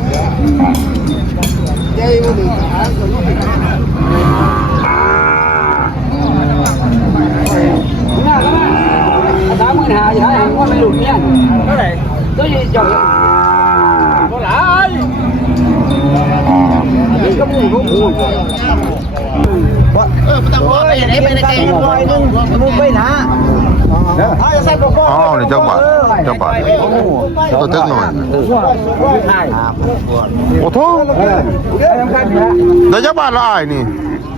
บเท่าไหร่นี่ก็มึงก็พูดเออไม่ต้องรอไปไหนไปไหนไกลมึงไปนะถ้าจะสั่นก็ อ๋อนี่เจ้าบาทเจ้าบาทตัวตึกหน่อยโอ้โหเดี๋ยวเจ้าบาทละอายนี่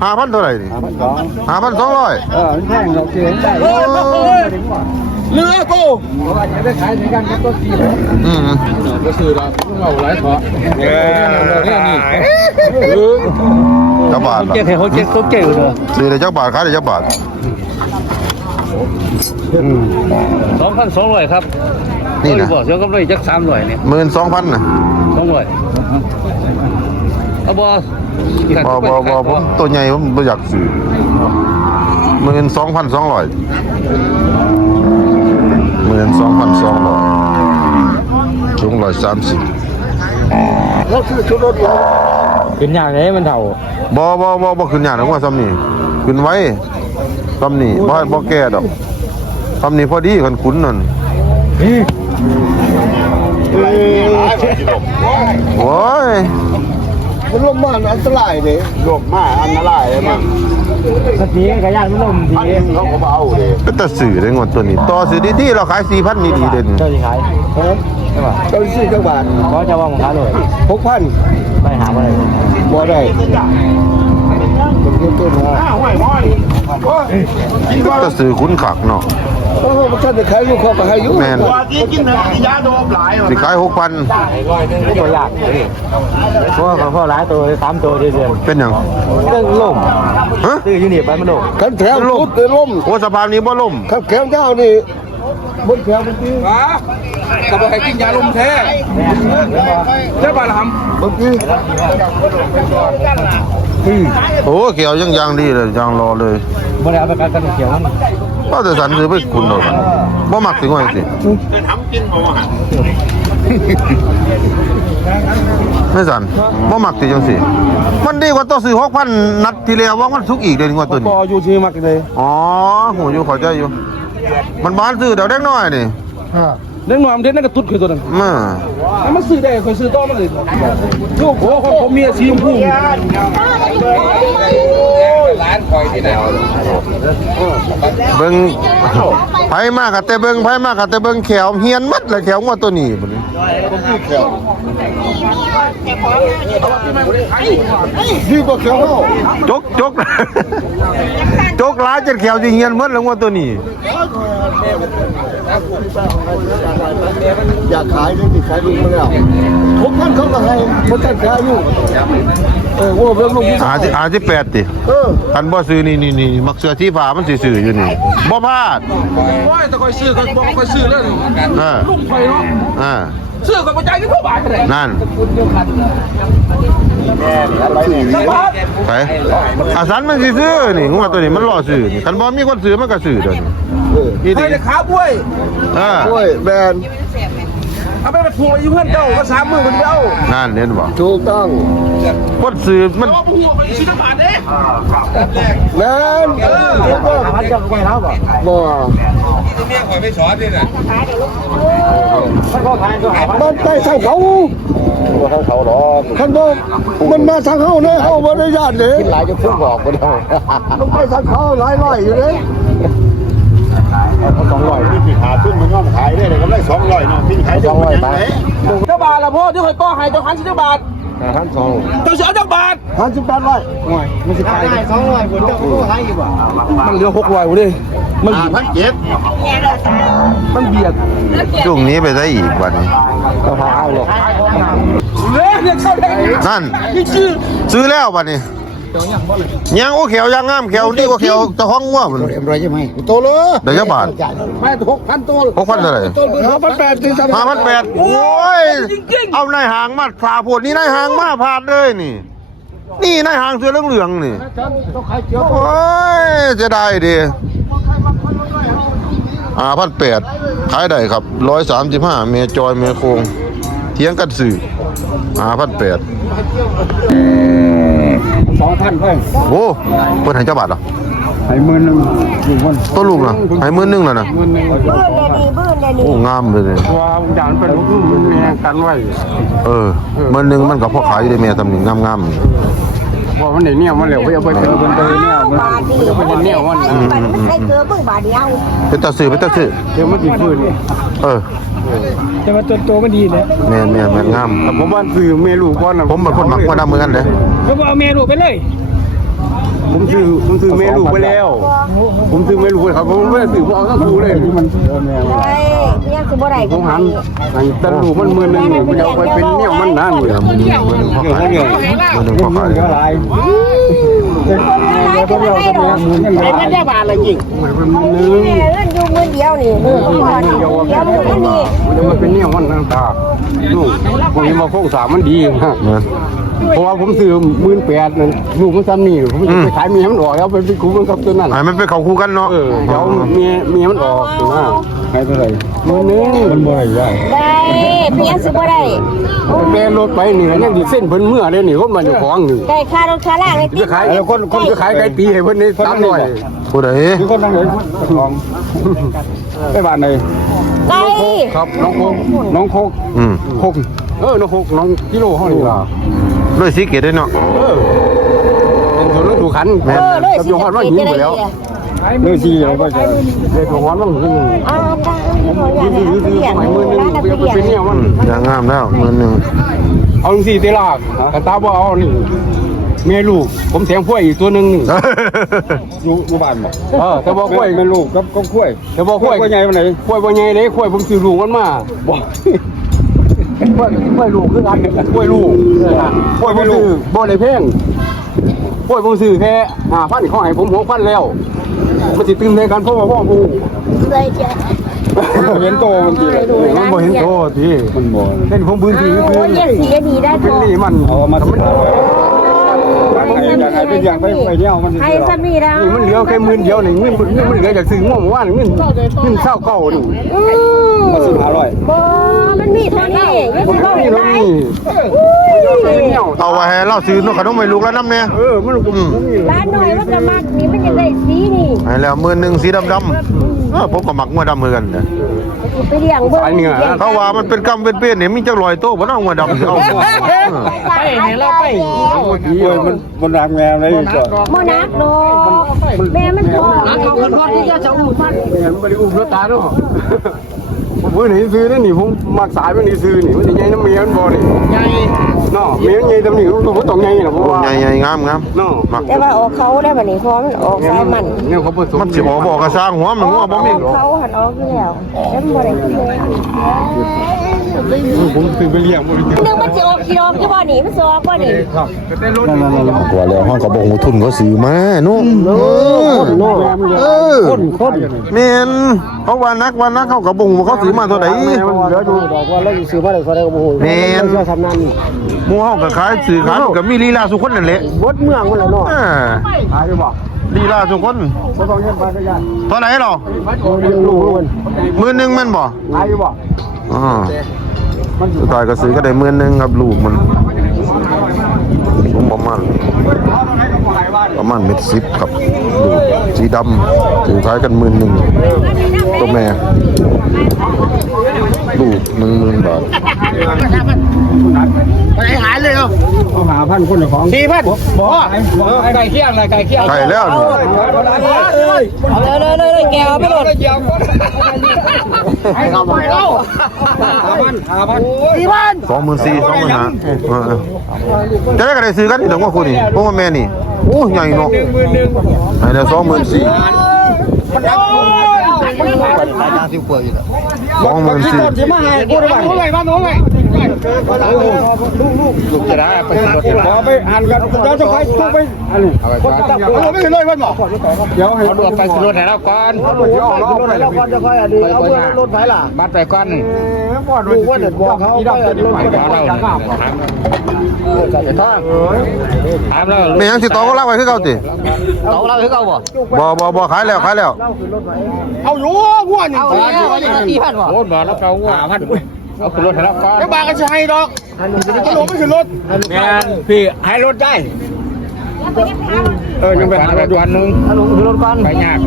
ห้าพันเท่าไหร่นี่ห้าพันสองร้อยเออมันแพงเราเสียได้เรือกูเพราะว่าจะได้ขายในกันก็ตัวสี่อืมก็คือเราเราหลายขอเราเนี่ยนี่เจ้าบาทละเจ๊เขาเจ๊เขาเจ๊เลยซื้อได้เจ้าบาทขายได้เจ้าบาท สองพันสองร้อยครับนี่นะบอกเดี๋ยวก็เลยจักสามร้อยเนี่ยหมื่นสองพันนะสองร้อยเอาบอบอบอบอผมตัวใหญ่ผมไม่อยากซื้อหมื่นสองพันสองร้อยหมื่นสองพันสองร้อยสูงร้อยสามสิบเราซื้อชุดรถเราเป็นอย่างไรมันเท่าบอบอบอบอขึ้นอย่างนึกว่าซ้ำนี่ขึ้นไว้ซ้ำนี่บ่ให้บ่แก่ดอก ซ้ำนี่พอดีคันขุนนั่นโอ้ยมันลมมาอันตรายเลยลมมาอันตรายเลยมั้งสตีกระยานมันลมดีเขาก็เบาเลยเป็นตาสื่อได้งวดตัวนี้ ต่อสื่อดีๆเราขายสี่พันนี่ดีเด่นเจ้าที่ขายเจ้าซื้อจังหวัดเพราะจะว่ามึงขายเลยหกพันไปหาอะไรบ่ได้เป็นต้นมาเป็นตาสื่อคุ้นขักเนาะ เออมันท่านจะขายอยู่เขาก็ให้อยู่แม่นสิขายหกพันไม่ตัวยากเพราะว่าพ่อร้ายตัวสามตัวเดือนเป็นหยังเรื่องล่มฮะซื้อยูนิตไปมันล่มขันแถวลุกเลยล่มโอ้สะพานนี้บ่ล่มขันแขวเจ้านี่บนแขวมันตีว้าก็บอกให้กินยาลมแท้ใช่ป่ะล่ะครับบางทีโอ้เขียวยังยางดีเลยยางรอเลยบ่ได้เอาไปกันกันเขียวมัน ก็แต่สันซื้อไปคุณดอกบ่มักถึงว่าสิไม่สันบ่มักสิจังสิมันดีกว่าตัวซื้อ6,000นัดที่แล้วว่ามันสุกอีกเด้นี่ว่าตัวนี้ปออยู่ที่มักเลยอ๋อหูอยู่เข้าใจอยู่ มันบ้านซื้อเดี๋ยวเด็กน้อยนี่ เรื่องนอนเด็ดนั่นก็ตุ๊ดคือตัวนั้นมามันซื้อได้คนซื้อต่อมาเลยลูกโอ้คนผมมีอาชีพผู้ร้านคอยที่ไหนเบิ่งไผมากกะแต่เบิ่งไผมากกะแต่เบิ่งแขวเฮียนหมัดเลยแขวงว่าตัวนี้บัดนี้ดีกว่าแขวเขาจกจกจกหลายจนแขวสิเฮียนหมัดแล้วว่าตัวนี้ อยากขายเลยที่ขายดีมาแล้วหกพันเขาก็ให้มันท่านขายอยู่เออว่าเพิ่มลงที่อาสิอาสิแปดติเออคันบ่ซื้อนี่นี่นี่มักเสือที่ฟ้ามันสิซื้ออยู่นี่บ่พลาดโอ้ยแต่คอยซื้อก็บอกคอยซื้อแล้วอ่าลูกคอยเนาะอ่าซื้อก็กระจายที่ทั่วบ้านเลยนั่นสบายไปอาสันมันสิซื้อนี่งวดตัวนี้มันรอซื้อนี่คันบ่มีคนซื้อมันก็ซื้อเด้อ นี่นี่ใครติจะขาบ้วยอ่าโอ้ยแบนเอาไปผูกอายุเพื่อนเจ้าก็สามมือมันเจ้านั่นเห็นบ่ถูกต้องคนซื้อมันเอาผูกมันซื้อน้ำมันเด้แมนเออพันจะไปแล้วบ่บ่เมียคอยไม่สอนนี่น่ะมันก็ขายตัวหาพันมันไปทางเขาตัวเขาเขาหรอคันบ่มันมาทางเขาเนี่ยเขาบ่ได้ญาติเลยหลายจะพุ่งบอกบ่ได้มันไปทางเขาหลายร้อยอยู่เลยสองร้อยหาขึ้นมันย่อมขายได้เลยก็ได้200เนาะพี่ขายได้บ่ยังไงเจ้าบาทละพ่อที่คอยต่อให้เจ้าพันสิเจ้าบาทพันสองเจ้าเสียเจ้าบาทพันสิบแปดร้อยมันสิขายได้สองร้อยคนเจ้าก็ขายอยู่บ่มันเหลือหกร้อยดิมันพันเจ็ดมันเบียดช่วงนี้ไปได้อีกวันนี้ก็พาเอาหรอกเละเนี่ยเข้าได้นั่น นี่ชื่อซื้อแล้ววันนี้ยังโอ้แขวยังงามแขวดีกว่าแขวเจะห้าของว่ามันเอ็มร้อยใช่ไหมโตเลยเดี๋ยวจะบาทแปดหกพันตัวหกพันเท่าไหร่ต้นเป็นห้าพันแปดที่ทำห้าพันแปดโอ้ยเอานายหางมาผ่าโพดนี่นายหางมาผ่าดเลยนี่ นี่นายหางเสื้อเหลืองๆนี่โอ้ยจะได้ดีอ่าพันแปดขายได้ครับร้อยสามสิบห้าเมจอยเมโคงเทียงกันสื่อห้าพันแปดส องพันไปโอ้เพิ่นให้เจ้าบาทเหรอให้หมื่นหนึงอยู่บนตัวลูกน่ะให้หมื่นหนึงแล้วนะหมื่นหนึงเอาโอ้งามเลยเนี่ยตัวจานเป็นลูกแม่กันไว้เออหมื่นหนึงมันก็พอขายอยู่ได้แม่ตำหนิงามๆ ว่ามันได้เนี่ยมันเหลวไปเอาไปเป็นคนเดินเนี่ยมันบาดียวมันเป็นเนี่ยมันมันไม่ใช่เกลือเบิ่งบาทเดียวเป็นตาซื้อเป็นตาซื้อเดี๋ยวมันติดพื้นเออจะมาตัวโตมันดีนะแม่นแม่นแม่นงามแต่ผมว่าซื้อแม่ลูก่อนนะผมเป็นคนมักมาดำเหมือนกันเด้ก็เอาแม่ลูกไปเลย ผมซื้อผมซื้อเมลูไปแล้ว ผมซื้อเมลูไปครับผมไม่ได้ซื้อผมเอาทั้งคู่เลยมันไอ้เนี่ยคือบ่ได้ผมหันหันตะลูมันมือหนึงมันเอาไปเป็นเนี่ยมันนั่นเลยเดี๋ยวมือหนึงมือหนึงพอขายมือหนึงพอขายไอ้มันได้บาทละจริงแม่เล่นอยู่มือเดียวนี่มือก่อนเดียวมือนี่มันจะมาเป็นเนี่ยมันต่างตาลูกผมยังมาโค้งสามมันดีฮะแม่น เพราะว่าผมซื้อหมื่นแปดนั่นลูกมันซ้ำนี่ผมจะไปขายเมียมันออกแล้วไปเป็นคุ้มกับตัวนั้นให้มันเป็นเขาคู่กันเนาะเออเดี๋ยวเมียเมียมันออกนะให้เท่าไหร่หมื่นหนึงมันบ่ได้ได้ได้เพียงสิบ่ได้แปลรถไปนี่ก็ยังดิเส้นเพิ่นเมื่อเลยนี่คนมาเจ้าของนี่ได้ค่ารถค่าล่างไอ้จะขายแล้วคนคนจะขายไก่ปีให้เพิ่นนี่สามร้อยผู้ใดมีคนทางไหนของไปบ้านไหนไก่ครับน้องโคกน้องโคกอืมโคกเออน้องโคกน้องกิโลเฮานี่ล่ะ ด้วยสีเกตด้วยเนาะเออเป็นตัวรถดูขันเออเลยกับสิโยฮอนว่าหินไปแล้วเรื่องที่เราก็จะเลยตัวฮอนว่าหินอ่าตามที่เขาอยากยืนให้ยืนยืนเลี้ยงไปมือหนึงร้านนักเป็นเรียนเป็นเนี่ยมันอย่างงามแล้วมือหนึงเอาจังสี่เตลากกระตาบ่เอานี่เมียลูก ผมแทงพวกอีกตัวหนึงนี่อยู่อยู่บ้านบอกเออแต่บอกกล้วยเป็นลูกกับก็กล้วยแต่บอกกล้วยกล้วยใหญ่ปานไหนกล้วยบ่ใหญ่เด้กล้วยผมซื้อลูกมันมาบ่ กล้วยกล้วยลูกคือกันกล้วยลูกกล้วยบ่ซื้อบ่ได้แพงกล้วยผมซื้อแค่5,000เขาให้ผม6,000แล้วมันสิตื่นได้กันเพราะว่าพ่อผู้เลยจะเห็นโตมันดีเลยมันบ่เห็นโตทีมันบ่เห็นผมพื้นที่คือโอ้ยเลี้ยงสีดีได้พเป็นอนี่มันเอามาสิบห้าร้อยอยากให้อยากให้เป็นอย่างไปไปเที่ยวมันให้สามีแล้วนี่มันเหลือแค่หมื่นเดียวนี่เงินเงินมันเหลือจากซื้อง่วงเมื่อวานเงินเงินเช่าเก่านี่อื มมาสิบห้าร้อยบ่มันมีเท่านี้ยังผมสิบ่นี่ได้เราไหมนี่เอาไว้ให้เราซื้อนกขนมไม่ลูกแล้วน้ำเนี่ยเออมันก็อืมร้านหน่อยมันจะมักนี่มันจะได้สีนี่ให้แล้วมือหนึงสีดำดำเออผมก็มักงัวดำเหมือนกันเด้อไปเลี้ยงเบิ่งอันนี้เขาว่ามันเป็นกำเป็นเปี้ยนเนี่ยมีจักรอยโตบ่ต้องงัวดำสิเอาไปไหนเราไปกล้วยมันมันรักแมวเลยก็บ่นักดอกแม่มันพอเอาคนพอที่จะสองหมื่นพันเห็นบริอุ้มรถตาเนาะ ผมเพิ่งเห็นซื้อนี่นี่ผมมักสายมันนี่ซื้อนี่มันใหญ่น้ำเมียมันบ่นี่ ใหญ่ เนาะเมียใหญ่ตำนี่ผมต้องใหญ่นะเพราะว่าใหญ่ๆงามงามเนาะมักแต่ว่าออกเขาได้บัดนี้พอมันออกสายมันเนี่ยเขาผสมมันสิบ่บอกกระสร้างหัวมันงัวบ่มีเขาหันออกอยู่แล้วแล้วมันบ่ได้ขึ้นเลยผมซื้อไปเลี้ยงบริจาคนึกมันสิออกกี่ดอกอยู่บ่นี่มันสิออกบ่นี่ครับก็ได้รถว่าแล้วห้องก็บ่ฮู้ทุนเขาซื้อมาเนาะเออเออคนคนแม่นเขาว่านักว่านักเขาก็บ่ฮู้ว่าเขาซื้อมาเท่าใดมันเหลืออยู่บอกว่าเราซื้อมาได้ก็ได้ก็บ่ฮู้แม่นทำนั้นหมู่เฮาก็ขายซื้อขายมันก็มีลีลาสุคนนั่นแหละบดเมืองมันแหละเนาะอ่าขายอยู่บ่ลีลาสุคนบ่ต้องเงินไปก็ยากเท่าไหร่หรอเลี้ยงลูกมันมื้อนึงแม่นบ่ขายอยู่บ่อ่าสุดท้ายก็ซื้อก็ได้มื้อนึงครับลูกมันสูงประมาณ ประมาณเม็ดสิบครับลูกสีดำซื้อขายกันมื้อนึงตัวแม่ลูกหนึ่งหมื่นบาทเอาหาพันคนของสี่พันบ่ไก่เคี่ยงอะไรไก่เคี่ยงใช่แล้วนี่เอาเลยเลยเลยเลยแกเอาไปโลด ให้เขาไปเอาหาพันหาพันสองหมื่นสี่สองหมื่นห้าเออเออจะได้ก็ได้ซื้อกันนี่ถึงว่าคุณนี่พวกว่าแม่นี่โอ้ใหญ่เนาะหนึ่งหมื่นหนึ่งให้ได้สองหมื่นสี่สองหมื่นสี่ สิมาให้กูได้บ้างโอ้ยบ้านโอ้ยลูกจะได้ไปรถขอไปอ่านกันเดี๋ยวจะไปทุกไปอันนี้คนตักเอาไม่เลยบ้านหมอเดี๋ยวให้เอารถไปขึ้นรถให้เราก่อนรถเอารถไปแล้วก่อนจะค่อยอันนี้เอาเพื่อรถไผล่ะบัดไปก่อนดูว่าเด็ดบอกเขาไปรถไปไปก่อนเราถามถามเราแม่ยังสิต่อก็รักไว้คือเก่าติเราเราคือเก่าบ่บ่บ่บ่ขายแล้วขายแล้วเอาอยู่วัวนี่เอาแล้วกี่พันบ่โอ้บ่เราเก่าว่าพัน เอาขึ้นรถให้รับก่อนก็บาก็จะให้ดอกก็ลงไม่ขึ้นรถแม่พี่ให้รถได้ เออยังไปไปหาหารถถด้วยวันนึงฮัลโหลขึ้นรถก่อนไปยาก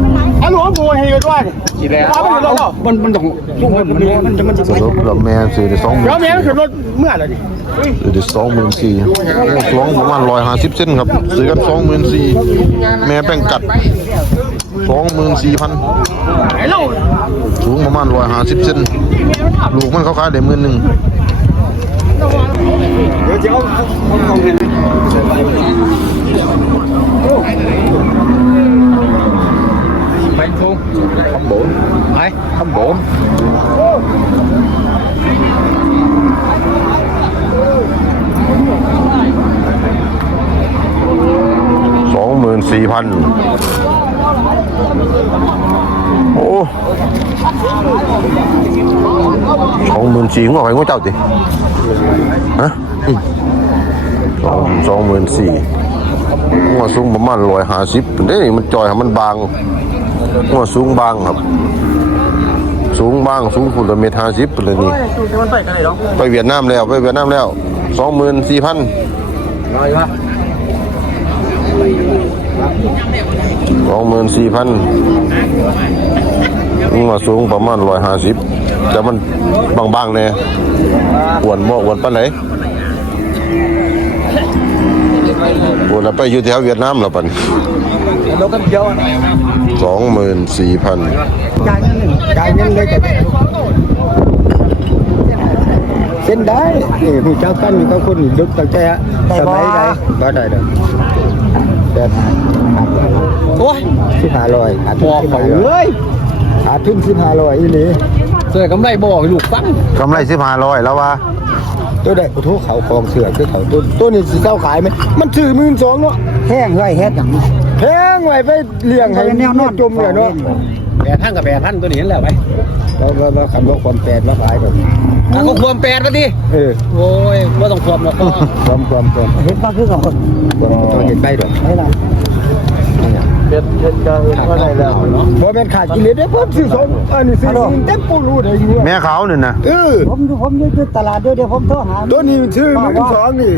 ฮัลโหลกูให้กันด้วยกี่แล้วเอาไปขึ้นรถแล้วมันมันต้องลูกมันมันมันจะมันจะสรุปแล้วแม่ซื้อได้สองหมื่เดี๋ยวนแม่ขึ้นรถเมื่อไหร่ดิซื้อได้สองหมื่นสี่ร้องประมาณร้อยห้าสิบเส้นครับซื้อกันสองหมื่นสี่แม่แป้งกัดสองหมื่นสี่พันไอ้เราสูงประมาณร้อยห้าสิบเส้น ลูกมันเขาขายได้หมื่นหนึ่งเดี๋ยวจะเอาเอาเอาเงินไปทุ่งคำโบนไปคำโบนสองหมื่นสี่พัน โอ้สองหมื่นสี่หัวไปหัวเจ้าจิฮะอืมสองสองหมื่นสี่หัวสูงประมาณร้อยห้าสิบเด้นี่มันจอยครับมันบางหัวสูงบางครับ สูงบางสูงฝุ่นละเมตรห้าสิบเลยนี่ไปเวียดนามแล้วไปเวียดนามแล้วสองหมื่นสี่พันสอ องหมื่นสี่พันมาสูงประมาณร้อยห้าสิบแต่มันบางๆเนี่ยอวนบ่อวนปานไหนอวนไปอยู่แถวเวียดนามแล้วปันสองหมื่นสี่พันเส้นได้นี่ผู้เจ้ากันนี่ก็คนดึกตั้งแต่สมัยใดก็ได้เด้อแต่โอ้ สิบห้าร้อยขาดบทุนอกสิบเขาห้าร้เลอยยขาดทุนสิบห้าร้อยอีนี่เสื้อกำไรบอกให้ลูกฟังกำไรสิบห้าร้อยแล้วว่าตัวใดโอ้โหเขาคลองเสือคือเขาตัวตัวนี้สิเจ้าขายไหมมันถือหมื่นสองเนาะแห้งไว้เฮ็ดอย่างนี้ แพงไว้ไปเลี้ยงให้แนวนอน จมเลยเนาะแปดท่านกับแปดท่านตัวนี้เห็นแล้วไปเราเราเราขันว่าความแปดแล้วขายแบบอะก็ควมแปดมาดิเออโอ้ยไม่ต้องควมหรอกความความความเฮ็ดมาคือกับคนตัวเห็นไปดอก ไม่ล่ะ เด็ดเด็ดจะเห็นว่าได้แล้วเนาะบ่เป็นขาดกิเลสได้อผมซื้อสองอันนี้ซื้อหนึ่งเต็มปูรูได้อยู่แม่เขาเนี่ยนะเออผมอยู่ผมอยู่ตลาดด้วยเดี๋ยวผมโทรหาตัวนี้มันซื้อหมื่นสองนี่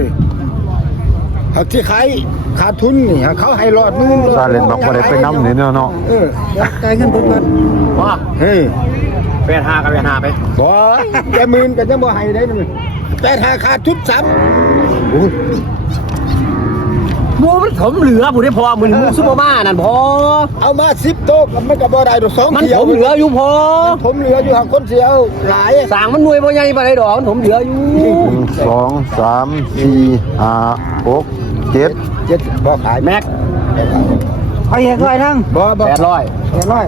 หากที่ขายขาดทุนนี่หากเขาให้รอดหมื่นซาเลนบอกว่าได้ไปน้ำนี่เนาะเนาะเออเดี๋ยวจ่ายเงินผมก่อนว่าเฮ้ยแปดห้ากับแปดห้าไปบ่แต่หมื่นก็จะบ่ให้ได้นึงแต่ถ้าขาดทุนซ้ำ โอ้ยมูมันถมเหลือผู้ได้พอเหมือนมูซุปเปอร์มานั่นพอเอามาสิบโต๊ะมันก็บ่ได้ดอกสองมันเที่ยถวมเหลืออยู่พอผมเหลืออยู่หากคนเสียเอาหลายสางมันหน่วยบ่ใหญ่ปานใดดอกมันถมเหลืออยู่หนึ่งสองสามสี่ห้าหกเจ็ดเจ็ดบ่ขายแม็กเอาเฮ็ดไว้นั่งบ่บ่แปดร้อยเรียบร้อย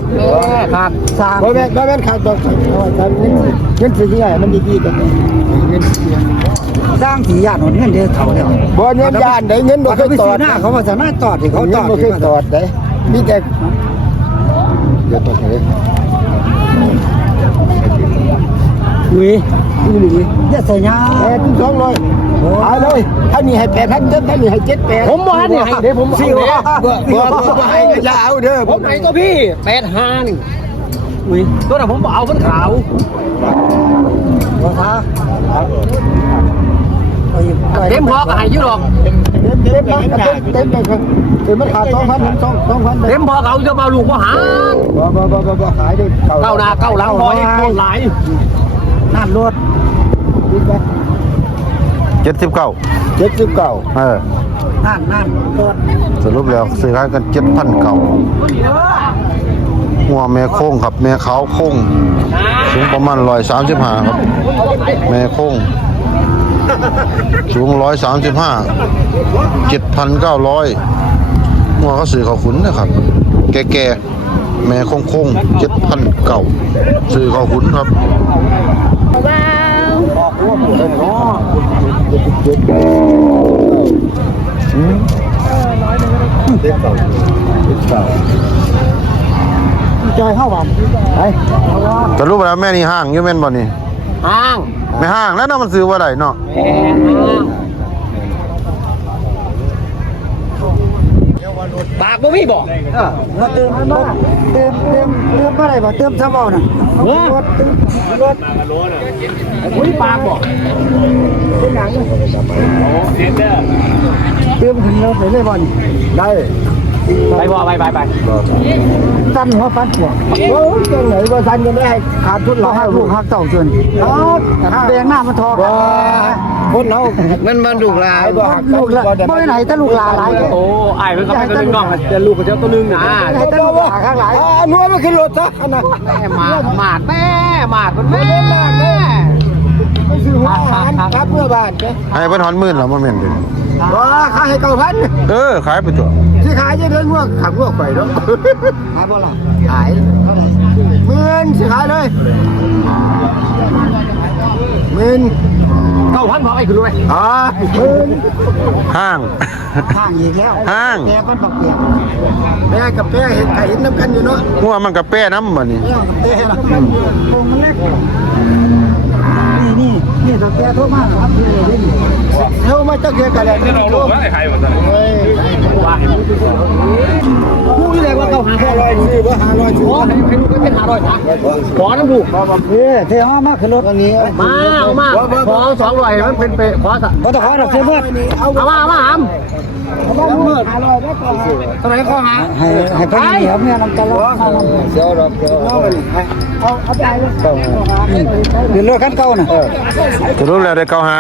แม่ขาดสร้างบ่แม่นบ่แม่นขาดดอกเอาไว้กันเงินเงินสิใหญ่มันดีๆกันเงินส ร้างสีญาติหนเงินเด้อเขาเด้อบ่เงินยานได้เงินบ่เขาเคยไปตซื้ออดหน้าเขาว่าจะหน้าตอดที่เขาเงิตนอดบ่เคยตอดได้มีแต่เดี๋ยวตอดเลยอุ้ยอุ้ยอย่าใส่ยาแปดสองร้อยเอาเลยถ้านี่ให้แปดพันเจ็ดถ้านี่ให้เจ็ดแปดผมบ่ให้เนี่ยให้เดี๋ยวผมสิเอาบ่เนี่ยบ่บ่บ่ให้ก็อย่าเอาเด้อผมให้ตัวพี่แปดห้านี่อุ้ยตัวน่ะผมบ่เอามันขาวบ่ท้า เอาอีกไปเต็มพอก็ให้อยู่หรอกเต็มเต็มเต็มเต็มเลยครับถึงมันขาดสองพันถึงสองสองพันเต็มพอเขาจะมาลูกบ่หาบ่บ่บ่บ่บ่ขายด้วยเก้าหน้าเก้าหลังพออีกโดนหลายน้ำรถเจ็ดสิบเก้าเจ็ดสิบเก้าเออนั่นนั่นรถสรุปแล้วซื้อขายกันเจ็ดพันเก่าหัวแม่โค้งครับแม่ขาวโค้งสูงประมาณร้อยสามสิบห้าครับ แม่โค้ง สูงร้อยสามสิบห้าเจ็ดพันเก้าร้อยหัวเขาซื้อเขาขุนนะครับ แก่ๆแม่โค้งโค้งเจ็ดพันเก่าซื้อเขาขุนครับจอยเข้าบ่ไปเอาว่าสรุปแล้วแม่นี่ห้างอยี่แม่นบ่นี่ ห้างไม่ห้างแล้วเนาะมันซื้อว่าไรเนาะแปดห้างปากบ่มีบอกมาเติมมาเติมเติมเติมอะไรบ่เติมซ้ำเอาน่ะรถรถบ่มีปากบอกเติมถึงแล้วไปเลยบ่นี่ได้ ไปบ่ไปไปไปสั้นหัวฟันหัวโอ้ยจังไหนบ่สั้นก็ได้ขาดทุนเราให้ลูกฮักเต่าจนอ๋อแดงหน้ามันทอบ่คนเรามันมันลูกหลายบ่ลูกหลายบ่ไหนแต่ลูกหลายหลายโอ้อ้ายเพิ่นก็ไปตัวนึงน้องจะลูกก็เจ้าตัวนึงนะไหนแต่ลูกหลายข้างหลายอ๋อนัวมันขึ้นรถซะอันน่ะแม่มาดมาดแม่มาดคนแม่ ไปซื้อหัวอาหารครับเพื่อบ้านเด้ให้เพิ่นหอนหมื่นแล้วบ่แม่นเด้บ่ขายให้เก้าพันเออขายไปตัวที่ขายจะเดินงัวขับงัวข่อยเนาะขายบ่ล่ะขายเท่าไหร่หมื่นสิขายเลยหมื่นเก้าพันบอกไอ้คือรวยอ๋อหมื่นห้างห้างอีกแล้วห้างแม่ก็ปักเปียกแม่กับแม่เห็นไก่เห็นน้ำกันอยู่เนาะงัวมันก็แป้น้ำบัดนี้แม่กับแม่น้ำกันอยู่โอ้มั นี่ตะแกโทรมาครับนี่นี่นี่ เฮ้ยมาจักเกียกันแล้วนี่เราลงมาใครวะเฮ้ยผู้นี่แหละว่าเก้าหาห้าร้อยสี่อว่าหาร้อยสี่โอ้ให้ให้ลูกเป็นหาร้อยจ้ะขอน้ำลูกเฮ้ยเท่ามากขึ้นรถอันนี้มาเอามาขอสองร้อยมันเป็นเปขอสักก็ต้องขอดอกเสื้อเมื่อเอาเอามาเอามาหามบ้านมืดห้าร้อยได้ก่อนตอนไหนข้อหาให้ให้พิ่เหนียวแม่ยน้ำตาลเดี๋ยวดอกเดี๋ยวเอาเอาไปเลยเดี๋ยวรถคันเก่าน่ะสรุปแล้วได้เก้าหา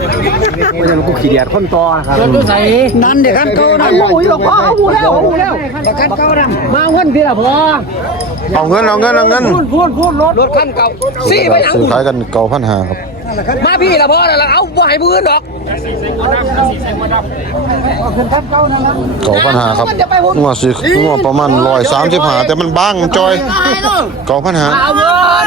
ไม่ใช่ลูกขี้เดียดคนต่อนะครับเดินใส่นั่นเดี๋ยวคันเก่าน่ะโอ้ยหลอกพ่อเอาหูแล้วเอาหูแล้วเดี๋ยวคันเก่าน่ะมาวันพี่ละพ่อเอาเงินเอาเงินเอาเงินพูดพูดพูดรถรถคันเก่าสี่ไปยังซื้อขายกันเก้าพันหาครับมาพี่ละพ่อละเอาบ่ให้ผู้อื่นดอกเอาขึ้นคันเก่านั่นนะเก้าพันหาครับงัวซื้องัวประมาณร้อยสามสิบหาแต่มันบางมันจอยเก้าพันหาเอาเงิน